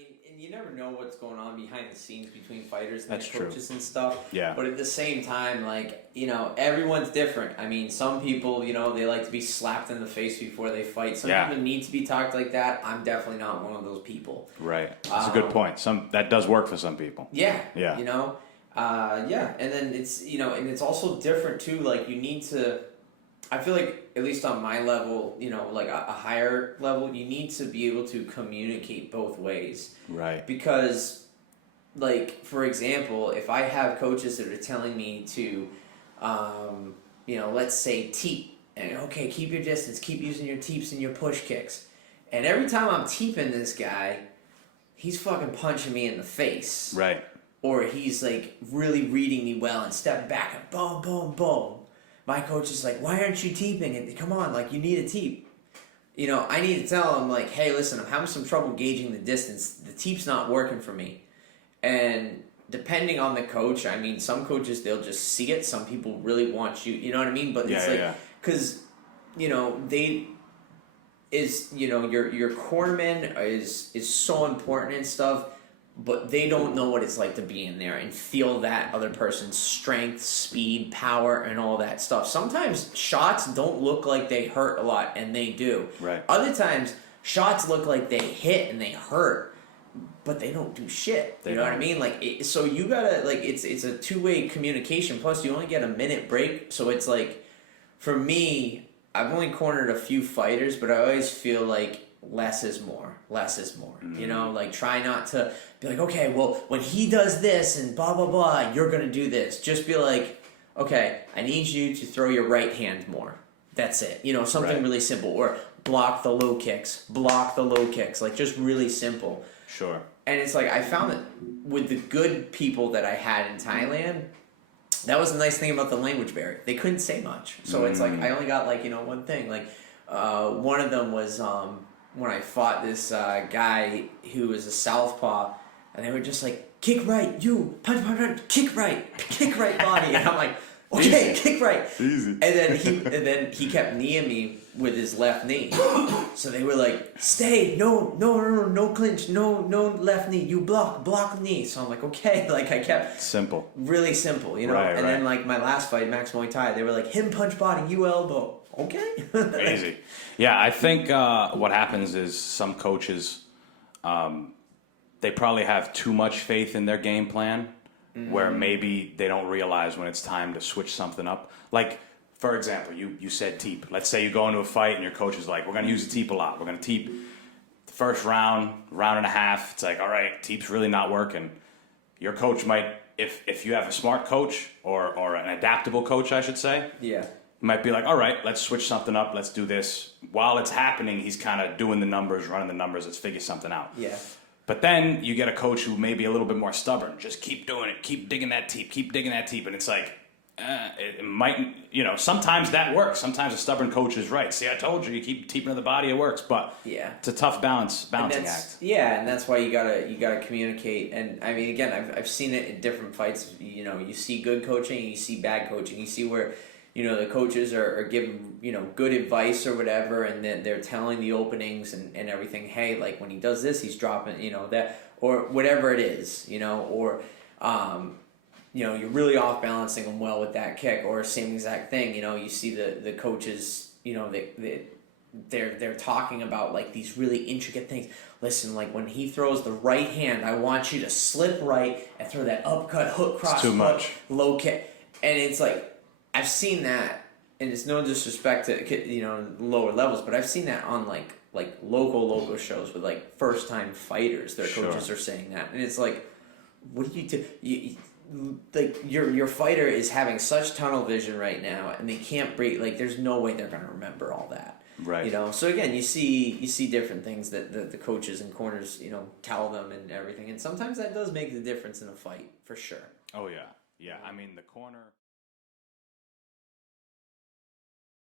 mean, and you never know what's going on behind the scenes between fighters and That's their coaches true. and stuff. Yeah. But at the same time, like, everyone's different. I mean, some people, they like to be slapped in the face before they fight. Some people need to be talked like that. I'm definitely not one of those people. Right. That's a good point. That does work for some people. Yeah. Yeah. And then it's, and it's also different too. Like, you need to, I feel like, at least on my level, like a higher level, you need to be able to communicate both ways. Right. Because, like, for example, if I have coaches that are telling me to, let's say teep, and okay, keep your distance, keep using your teeps and your push kicks. And every time I'm teeping this guy, he's fucking punching me in the face. Right. Or he's, like, really reading me well and stepping back and boom, boom, boom. My coach is like, why aren't you teeping? And come on, like, you need a teep. I need to tell him, like, hey, listen, I'm having some trouble gauging the distance. The teep's not working for me. And depending on the coach, I mean, some coaches, they'll just see it. Some people really want you, you know what I mean? But it's like, because, your cornerman is so important and stuff. But they don't know what it's like to be in there and feel that other person's strength, speed, power, and all that stuff. Sometimes shots don't look like they hurt a lot, and they do. Right. Other times, shots look like they hit and they hurt, but they don't do shit. You know what I mean? Like, so you gotta, like, it's a two-way communication. Plus, you only get a minute break. So it's like, for me, I've only cornered a few fighters, but I always feel like less is more. Less is more. Mm-hmm. Like, try not to be like, okay, well, when he does this and blah, blah, blah, you're going to do this. Just be like, okay, I need you to throw your right hand more. That's it. Something really simple. Or block the low kicks. Block the low kicks. Like, just really simple. Sure. And it's like, I found that with the good people that I had in Thailand, that was the nice thing about the language barrier. They couldn't say much. So it's like, I only got, like, one thing. Like, one of them was when I fought this guy who was a southpaw, and they were just like, kick right, you, punch, punch, punch, kick right body. And I'm like, okay, kick right. Easy. And then he kept kneeing me with his left knee. So they were like, stay, no clinch, no left knee, you block knee. So I'm like, okay, like, I kept simple, really simple, Right, and then, like, my last fight, Max Muay Thai, they were like, him punch body, you elbow. Okay. Easy. Yeah, I think what happens is some coaches, they probably have too much faith in their game plan, where maybe they don't realize when it's time to switch something up. Like, for example, you said teep. Let's say you go into a fight and your coach is like, we're going to use the teep a lot. We're going to teep the first round and a half. It's like, all right, teep's really not working. Your coach might, if you have a smart coach or an adaptable coach, I should say. Yeah. Might be like, all right, let's switch something up. Let's do this. While it's happening, he's kind of doing the numbers, running the numbers. Let's figure something out. Yeah. But then you get a coach who may be a little bit more stubborn. Just keep doing it. Keep digging that teep. And it's like, it might, sometimes that works. Sometimes a stubborn coach is right. See, I told you keep teeping to the body, it works. But it's a tough balancing act. Yeah, and that's why you gotta communicate. And I mean, again, I've seen it in different fights. You see good coaching, and you see bad coaching. You see where the coaches are giving, good advice or whatever, and then they're telling the openings and everything, hey, like, when he does this, he's dropping, that, or whatever it is, or, you're really off balancing him well with that kick, or same exact thing, you see the coaches, they're talking about, like, these really intricate things. Listen, like, when he throws the right hand, I want you to slip right and throw that upcut, hook, cross, it's too much. Low kick. And it's like, I've seen that, and it's no disrespect to lower levels, but I've seen that on like local shows with, like, first time fighters. Their coaches are saying that, and it's like, what do you do? Like, your fighter is having such tunnel vision right now, and they can't breathe. Like, there's no way they're gonna remember all that. Right. So again, you see different things that the coaches and corners tell them and everything, and sometimes that does make the difference in a fight for sure. Oh yeah. I mean, the corner.